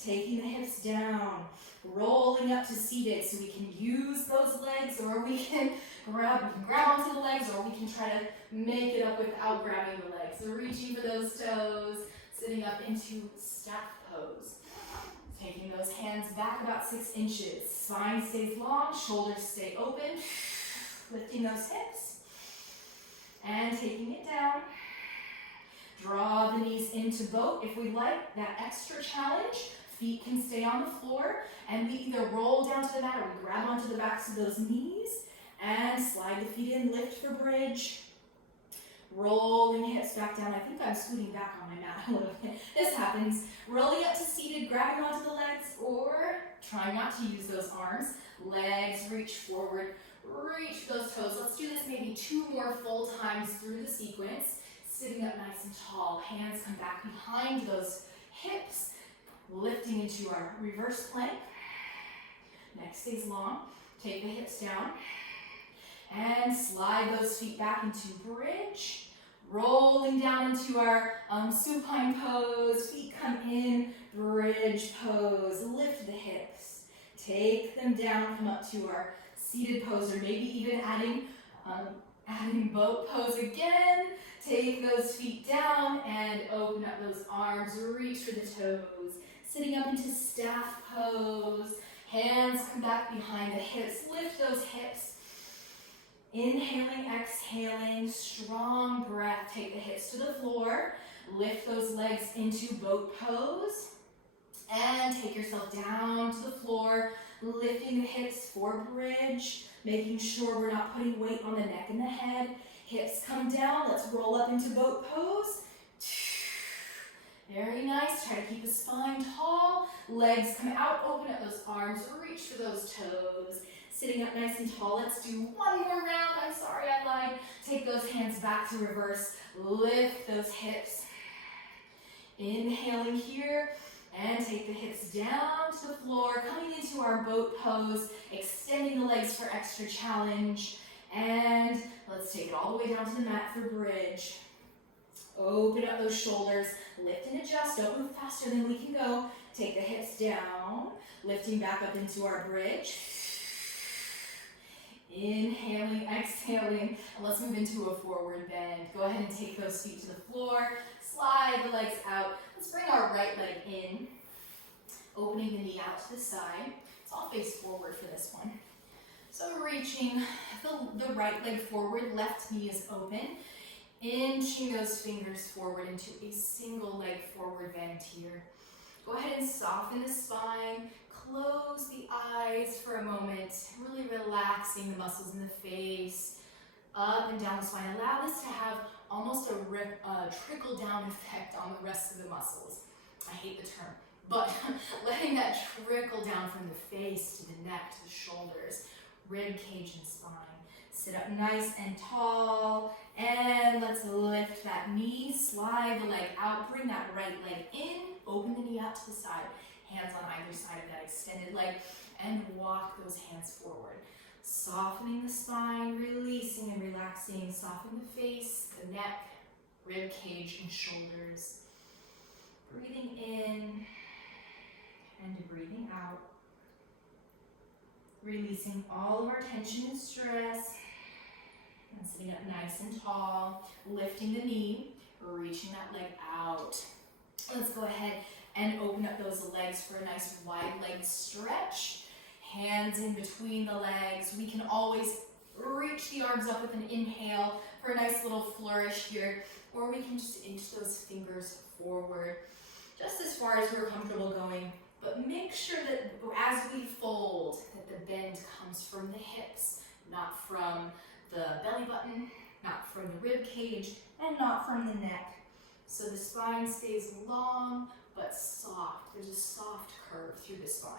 taking the hips down, rolling up to seated so we can use those legs, or we can grab onto the legs, or we can try to make it up without grabbing the legs. So reaching for those toes, sitting up into staff pose. Taking those hands back about 6 inches. Spine stays long, shoulders stay open. Lifting those hips and taking it down. Draw the knees into boat. If we like that extra challenge, feet can stay on the floor and we either roll down to the mat or we grab onto the backs of those knees and slide the feet in, lift for bridge. Rolling hips back down. I think I'm scooting back on my mat a little bit. This happens. Rolling up to seated, grabbing onto the legs, or trying not to use those arms. Legs reach forward, reach those toes. Let's do this maybe 2 more full times through the sequence. Sitting up nice and tall, hands come back behind those hips, lifting into our reverse plank. Neck stays long. Take the hips down and slide those feet back into bridge. Rolling down into our supine pose. Feet come in, bridge pose. Lift the hips. Take them down, come up to our seated pose, or maybe even adding boat pose again. Take those feet down and open up those arms. Reach for the toes. Sitting up into staff pose. Hands come back behind the hips. Lift those hips. Inhaling, exhaling, strong breath. Take the hips to the floor. Lift those legs into boat pose. And take yourself down to the floor. Lifting the hips for bridge. Making sure we're not putting weight on the neck and the head. Hips come down. Let's roll up into boat pose. Very nice. Try to keep the spine tall. Legs come out. Open up those arms. Reach for those toes. Sitting up nice and tall. Let's do 1 more round. I'm sorry, I lied. Take those hands back to reverse. Lift those hips. Inhaling here. And take the hips down to the floor. Coming into our boat pose. Extending the legs for extra challenge. And let's take it all the way down to the mat for bridge. Open up those shoulders. Lift and adjust. Don't move faster than we can go. Take the hips down. Lifting back up into our bridge. Inhaling, exhaling, and let's move into a forward bend. Go ahead and take those feet to the floor. Slide the legs out. Let's bring our right leg in. Opening the knee out to the side. So I'll face forward for this one. So reaching the right leg forward, left knee is open. Inching those fingers forward into a single leg forward bend here. Go ahead and soften the spine. Close the eyes for a moment, really relaxing the muscles in the face, up and down the spine. Allow this to have almost a trickle-down effect on the rest of the muscles. I hate the term, but letting that trickle down from the face to the neck to the shoulders, rib cage and spine. Sit up nice and tall, and let's lift that knee, slide the leg out, bring that right leg in, open the knee out to the side. Hands on either side of that extended leg, and walk those hands forward. Softening the spine, releasing and relaxing. Soften the face, the neck, rib cage, and shoulders. Breathing in and breathing out. Releasing all of our tension and stress. And sitting up nice and tall. Lifting the knee, reaching that leg out. Let's go ahead and open up those legs for a nice wide leg stretch. Hands in between the legs. We can always reach the arms up with an inhale for a nice little flourish here, or we can just inch those fingers forward just as far as we're comfortable going. But make sure that as we fold, that the bend comes from the hips, not from the belly button, not from the rib cage, and not from the neck. So the spine stays long but soft. There's a soft curve through the spine.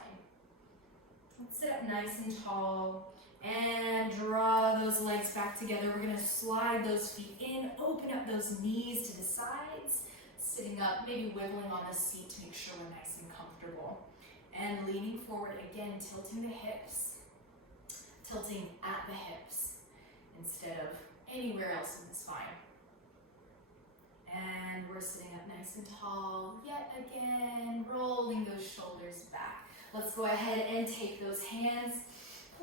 Let's sit up nice and tall and draw those legs back together. We're going to slide those feet in, open up those knees to the sides, sitting up, maybe wiggling on the seat to make sure we're nice and comfortable. And leaning forward again, tilting the hips, tilting at the hips instead of anywhere else in the spine. And we're sitting up nice and tall yet again, rolling those shoulders back. Let's go ahead and take those hands,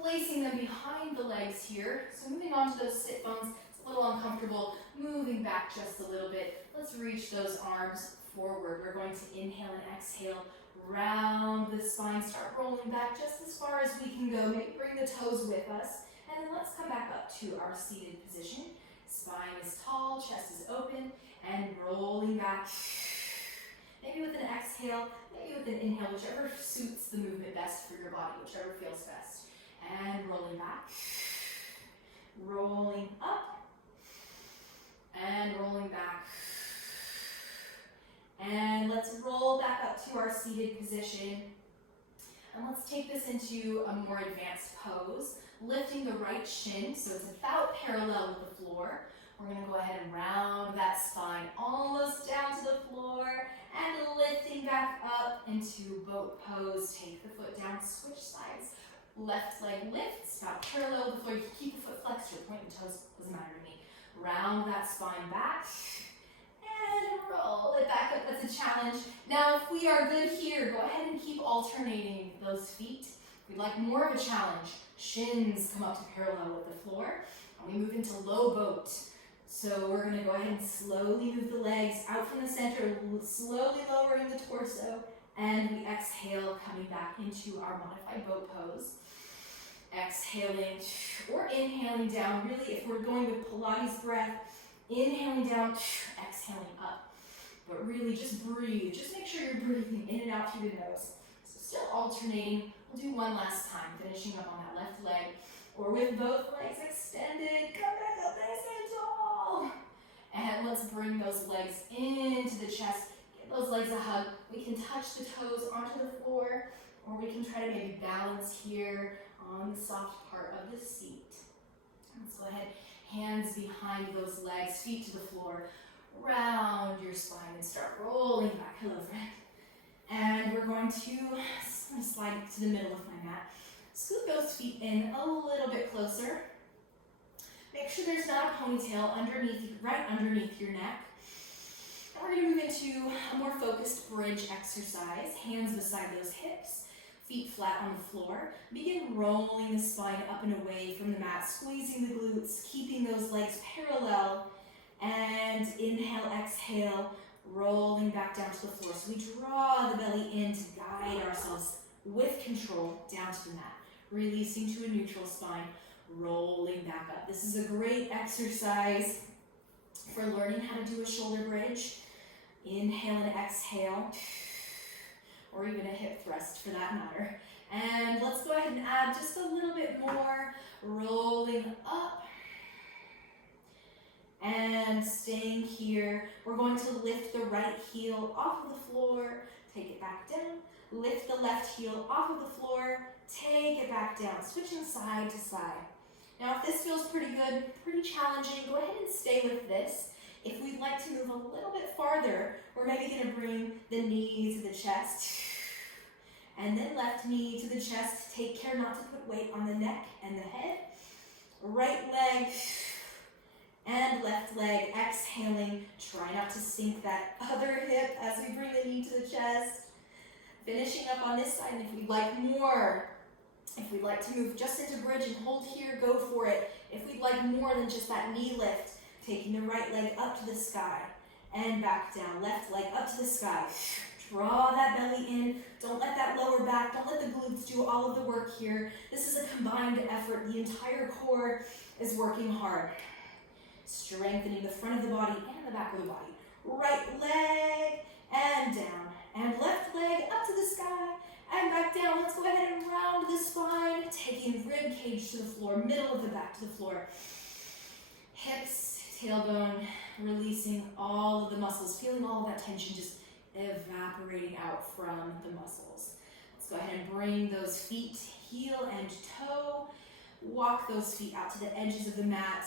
placing them behind the legs here. So moving on to those sit bones, it's a little uncomfortable, moving back just a little bit. Let's reach those arms forward. We're going to inhale and exhale, round the spine, start rolling back just as far as we can go. Maybe bring the toes with us. And then let's come back up to our seated position. Spine is tall, chest is open, and rolling back. Maybe with an exhale, maybe with an inhale, whichever suits the movement best for your body, whichever feels best. And rolling back, rolling up, and rolling back. And let's roll back up to our seated position. And let's take this into a more advanced pose, lifting the right shin so it's about parallel with the floor. We're going to go ahead and round that spine almost down to the floor and lifting back up into boat pose. Take the foot down, switch sides. Left leg lifts, about parallel with the floor. You can keep the foot flexed, your point and toes, doesn't matter to me. Round that spine back and roll it back up. That's a challenge. Now, if we are good here, go ahead and keep alternating those feet. If we'd like more of a challenge, shins come up to parallel with the floor, and we move into low boat. So we're going to go ahead and slowly move the legs out from the center, slowly lowering the torso, and we exhale, coming back into our modified boat pose. Exhaling or inhaling down. Really, if we're going with Pilates breath, inhaling down, exhaling up. But really, just breathe. Just make sure you're breathing in and out through the nose. So still alternating. We'll do one last time, finishing up on that left leg. Or with both legs extended, come back up nice and tall. And let's bring those legs into the chest. Give those legs a hug. We can touch the toes onto the floor, or we can try to maybe balance here on the soft part of the seat. Let's go ahead, hands behind those legs, feet to the floor. Round your spine and start rolling back. Hello, friend. And we're going to slide to the middle of my mat. Scoot those feet in a little bit closer. Make sure there's not a ponytail right underneath your neck. And we're going to move into a more focused bridge exercise. Hands beside those hips, feet flat on the floor. Begin rolling the spine up and away from the mat, squeezing the glutes, keeping those legs parallel. And inhale, exhale, rolling back down to the floor. So we draw the belly in to guide ourselves with control down to the mat. Releasing to a neutral spine, rolling back up. This is a great exercise for learning how to do a shoulder bridge. Inhale and exhale, or even a hip thrust for that matter. And let's go ahead and add just a little bit more, rolling up and staying here. We're going to lift the right heel off of the floor, take it back down, lift the left heel off of the floor, take it back down, switching side to side. Now, if this feels pretty good, pretty challenging, go ahead and stay with this. If we'd like to move a little bit farther, we're maybe going to bring the knee to the chest, and then left knee to the chest. Take care not to put weight on the neck and the head. Right leg and left leg, exhaling. Try not to sink that other hip as we bring the knee to the chest. Finishing up on this side, and if we'd like more, if we'd like to move just into bridge and hold here, go for it. If we'd like more than just that knee lift, taking the right leg up to the sky and back down. Left leg up to the sky. Draw that belly in. Don't let that lower back, don't let the glutes do all of the work here. This is a combined effort. The entire core is working hard. Strengthening the front of the body and the back of the body. Right leg and down. And left leg up to the sky and back down. Let's go ahead and round the spine, taking rib cage to the floor, middle of the back to the floor. Hips, tailbone, releasing all of the muscles, feeling all of that tension just evaporating out from the muscles. Let's go ahead and bring those feet, heel and toe. Walk those feet out to the edges of the mat.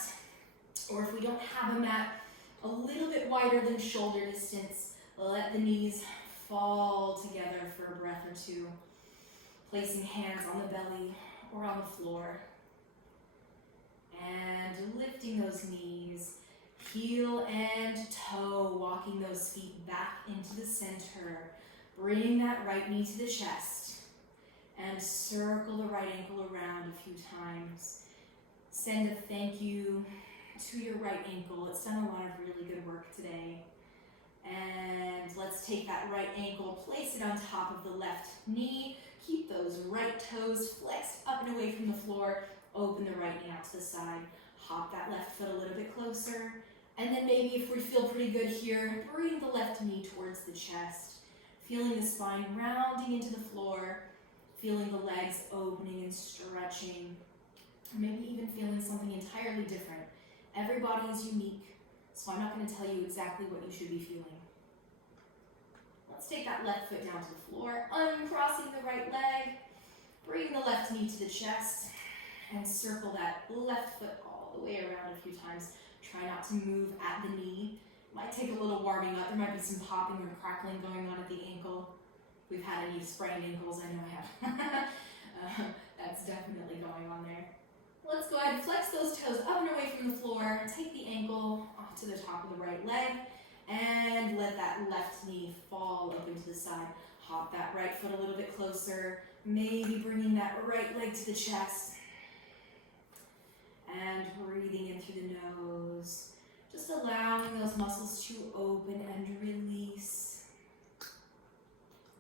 Or if we don't have a mat, a little bit wider than shoulder distance, let the knees fall together for a breath or two. Placing hands on the belly or on the floor. And lifting those knees, heel and toe, walking those feet back into the center. Bring that right knee to the chest and circle the right ankle around a few times. Send a thank you to your right ankle. It's done a lot of really good work today. And let's take that right ankle, place it on top of the left knee. Keep those right toes flexed up and away from the floor. Open the right knee out to the side. Hop that left foot a little bit closer. And then maybe if we feel pretty good here, bring the left knee towards the chest. Feeling the spine rounding into the floor. Feeling the legs opening and stretching. Maybe even feeling something entirely different. Everybody is unique, so I'm not going to tell you exactly what you should be feeling. Let's take that left foot down to the floor, uncrossing the right leg. Bring the left knee to the chest and circle that left foot all the way around a few times. Try not to move at the knee. Might take a little warming up. There might be some popping or crackling going on at the ankle. If we've had any sprained ankles, I know I have. That's definitely going on there. Let's go ahead and flex those toes up and away from the floor. Take the ankle off to the top of the right leg and let that left knee fall open to the side. Hop that right foot a little bit closer. Maybe bringing that right leg to the chest. And breathing in through the nose. Just allowing those muscles to open and release.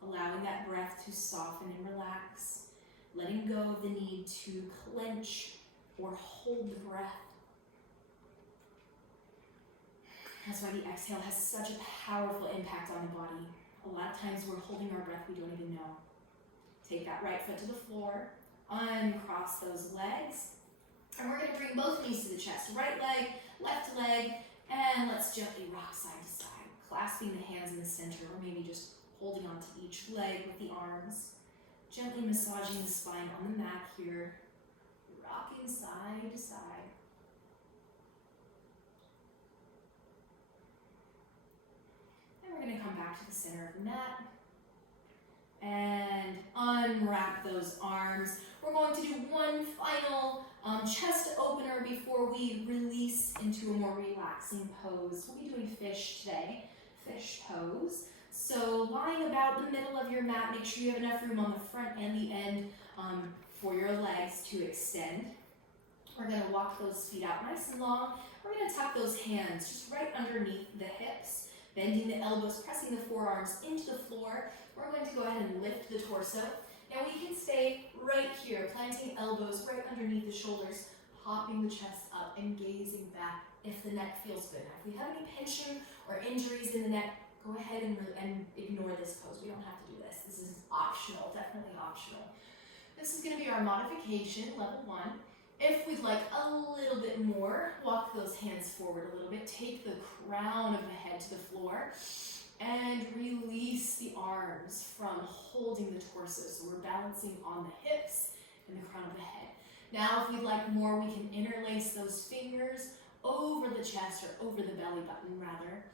Allowing that breath to soften and relax. Letting go of the need to clench or hold the breath. That's why the exhale has such a powerful impact on the body. A lot of times we're holding our breath, we don't even know. Take that right foot to the floor, uncross those legs, and we're gonna bring both knees to the chest. Right leg, left leg, and let's gently rock side to side, clasping the hands in the center, or maybe just holding onto each leg with the arms. Gently massaging the spine on the mat here, rocking side to side. And we're going to come back to the center of the mat and unwrap those arms. We're going to do one final chest opener before we release into a more relaxing pose. We'll be doing fish today, fish pose. So lying about the middle of your mat, make sure you have enough room on the front and the end for your legs to extend. We're going to walk those feet out nice and long. We're going to tuck those hands just right underneath the hips, bending the elbows, pressing the forearms into the floor. We're going to go ahead and lift the torso. Now we can stay right here, planting elbows right underneath the shoulders, popping the chest up and gazing back if the neck feels good. Now, if we have any pinching or injuries in the neck, go ahead and ignore this pose. We don't have to do this. This is optional, definitely optional. This is going to be our modification, level 1. If we'd like a little bit more, walk those hands forward a little bit. Take the crown of the head to the floor and release the arms from holding the torso. So we're balancing on the hips and the crown of the head. Now, if we'd like more, we can interlace those fingers over the chest or over the belly button, rather.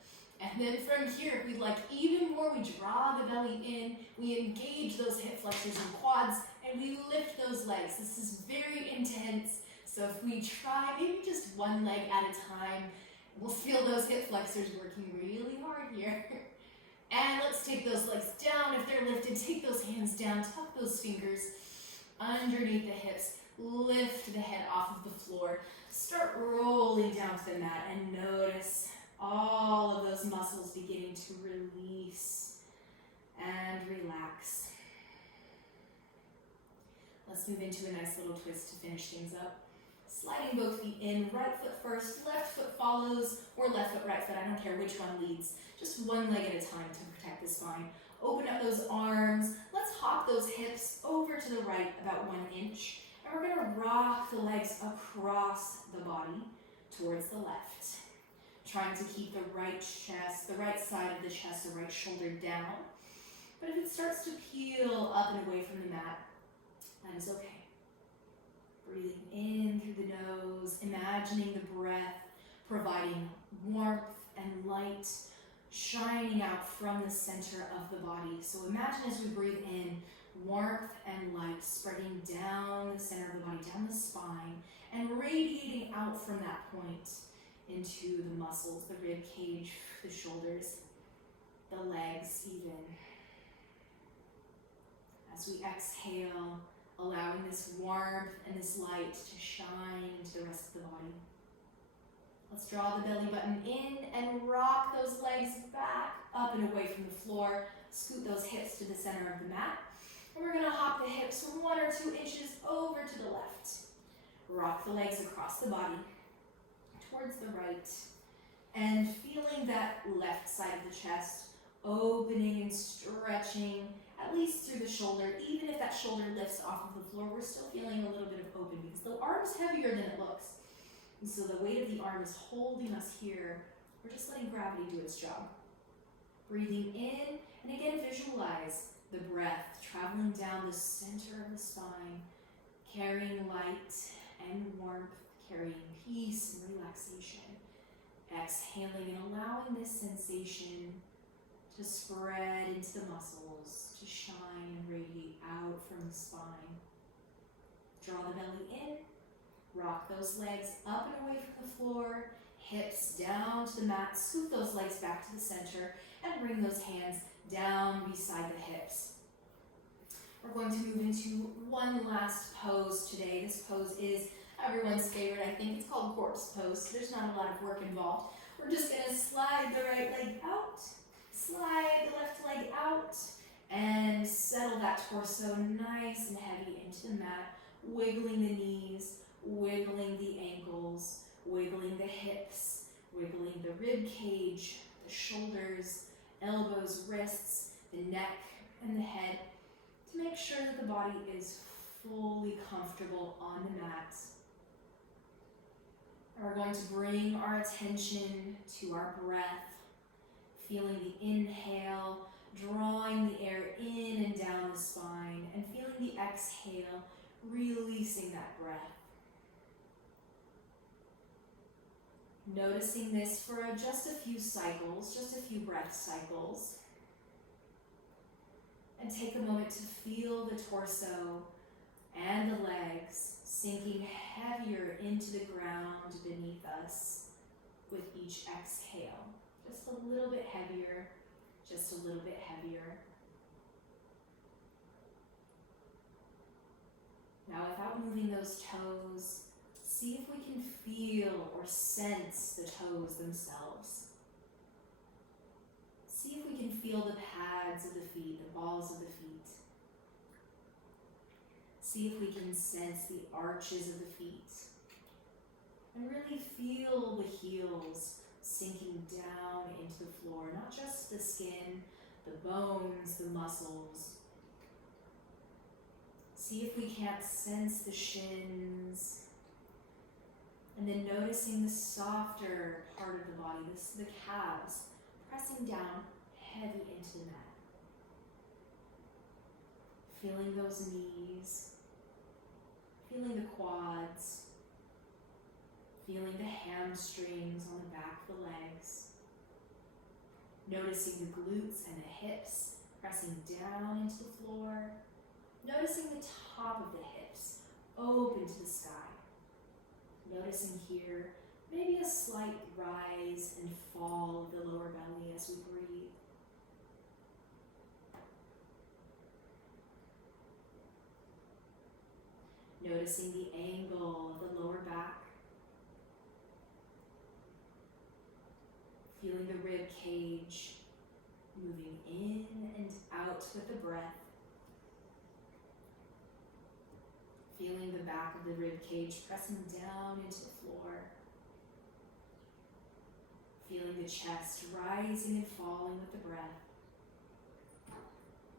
And then from here, if we'd like even more, we draw the belly in, we engage those hip flexors and quads, and we lift those legs. This is very intense. So if we try maybe just one leg at a time, we'll feel those hip flexors working really hard here. And let's take those legs down. If they're lifted, take those hands down, tuck those fingers underneath the hips, lift the head off of the floor, start rolling down to the mat, and notice all of those muscles beginning to release and relax. Let's move into a nice little twist to finish things up. Sliding both feet in, right foot first, left foot follows, or left foot, right foot, I don't care which one leads. Just one leg at a time to protect the spine. Open up those arms. Let's hop those hips over to the right about 1 inch. And we're gonna rock the legs across the body towards the left. Trying to keep the right chest, the right side of the chest, the right shoulder down. But if it starts to peel up and away from the mat, that is okay. Breathing in through the nose, imagining the breath providing warmth and light shining out from the center of the body. So imagine as we breathe in, warmth and light spreading down the center of the body, down the spine, and radiating out from that point into the muscles, the rib cage, the shoulders, the legs even. As we exhale, allowing this warmth and this light to shine into the rest of the body. Let's draw the belly button in and rock those legs back up and away from the floor. Scoot those hips to the center of the mat. And we're gonna hop the hips 1 or 2 inches over to the left. Rock the legs across the body towards the right. And feeling that left side of the chest opening and stretching at least through the shoulder. Even if that shoulder lifts off of the floor, we're still feeling a little bit of open because the arm's heavier than it looks. And so the weight of the arm is holding us here. We're just letting gravity do its job. Breathing in, and again visualize the breath traveling down the center of the spine, carrying light and warmth, carrying peace and relaxation. Exhaling and allowing this sensation to spread into the muscles, to shine and radiate out from the spine. Draw the belly in, rock those legs up and away from the floor, hips down to the mat, scoop those legs back to the center, and bring those hands down beside the hips. We're going to move into one last pose today. This pose is everyone's favorite, I think. It's called corpse pose, so there's not a lot of work involved. We're just gonna slide the right leg out, slide the left leg out, and settle that torso nice and heavy into the mat, wiggling the knees, wiggling the ankles, wiggling the hips, wiggling the rib cage, the shoulders, elbows, wrists, the neck, and the head, to make sure that the body is fully comfortable on the mat. And we're going to bring our attention to our breath, feeling the inhale, drawing the air in and down the spine, and feeling the exhale, releasing that breath. Noticing this for just a few cycles, just a few breath cycles. And take a moment to feel the torso and the legs sinking heavier into the ground beneath us with each exhale. Just a little bit heavier, just a little bit heavier. Now, without moving those toes, see if we can feel or sense the toes themselves. See if we can feel the pads of the feet, the balls of the feet. See if we can sense the arches of the feet. And really feel the heels sinking down into the floor, not just the skin, the bones, the muscles. See if we can't sense the shins. And then noticing the softer part of the body, the calves, pressing down heavy into the mat. Feeling those knees, feeling the quads, feeling the hamstrings on the back of the legs. Noticing the glutes and the hips pressing down into the floor. Noticing the top of the hips open to the sky. Noticing here maybe a slight rise and fall of the lower belly as we breathe. Noticing the angle of the lower back. Feeling the rib cage moving in and out with the breath. Feeling the back of the rib cage pressing down into the floor. Feeling the chest rising and falling with the breath.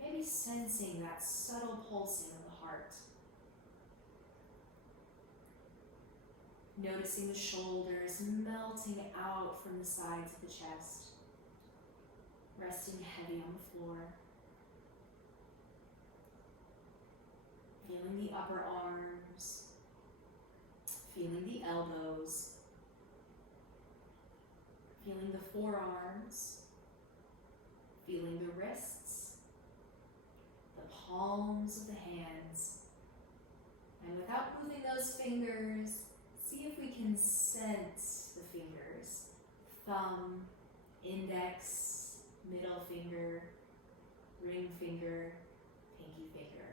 Maybe sensing that subtle pulsing of the heart. Noticing the shoulders melting out from the sides of the chest. Resting heavy on the floor. Feeling the upper arms. Feeling the elbows. Feeling the forearms. Feeling the wrists. The palms of the hands. And without moving those fingers, see if we can sense the fingers. Thumb, index, middle finger, ring finger, pinky finger.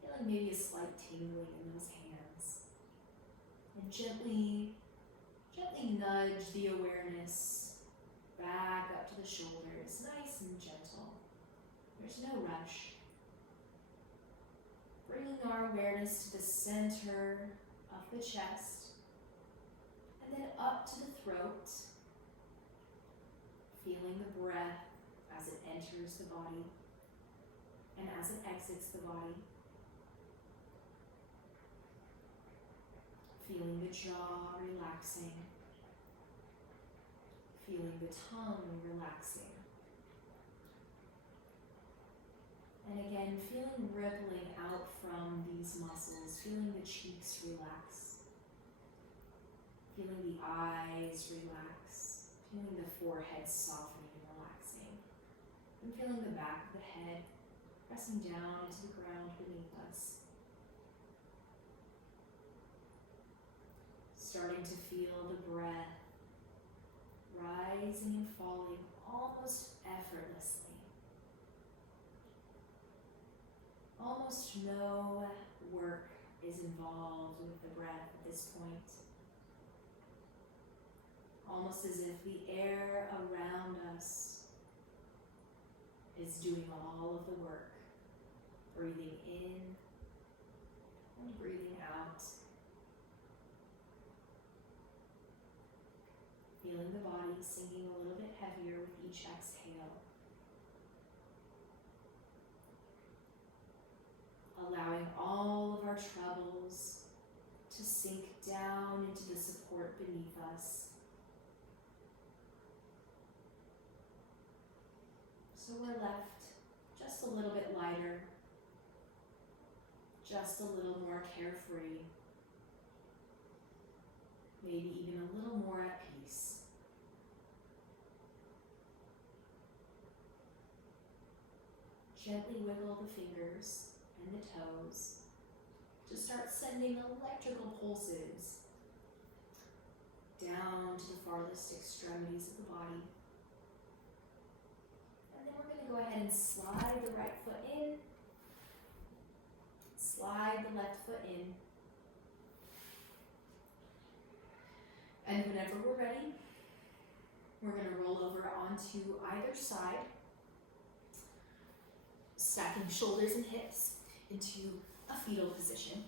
Feeling maybe a slight tingling in those hands. And gently nudge the awareness back up to the shoulders, nice and gentle. There's no rush. Bringing our awareness to the center of the chest, and then up to the throat, feeling the breath as it enters the body and as it exits the body. Feeling the jaw relaxing, feeling the tongue relaxing. And again, feeling rippling out from these muscles, feeling the cheeks relax, feeling the eyes relax, feeling the forehead softening and relaxing, and feeling the back of the head pressing down into the ground beneath us. Starting to feel the breath rising and falling almost effortlessly. Almost no work is involved with the breath at this point. Almost as if the air around us is doing all of the work. Breathing in and breathing out. Feeling the body sinking a little bit heavier with each exhale. Allowing all of our troubles to sink down into the support beneath us. So we're left just a little bit lighter, just a little more carefree, maybe even a little more at peace. Gently wiggle the fingers and the toes to start sending electrical pulses down to the farthest extremities of the body. And then we're going to go ahead and slide the right foot in, slide the left foot in. And whenever we're ready, we're going to roll over onto either side, stacking shoulders and hips into a fetal position.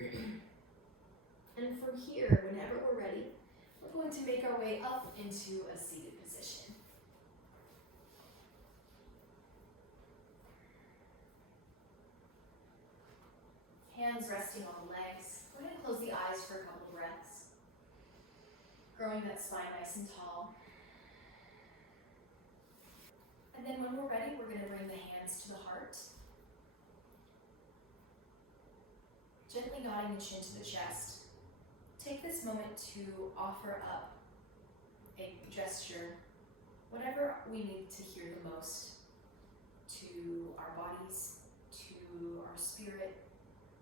And from here, whenever we're ready, we're going to make our way up into a seated position. Hands resting on the legs. Go ahead and close the eyes for a couple of breaths. Growing that spine nice and tall. And then when we're ready, we're going to bring the hands to the heart. Gently nodding the chin to the chest. Take this moment to offer up a gesture, whatever we need to hear the most, to our bodies, to our spirit,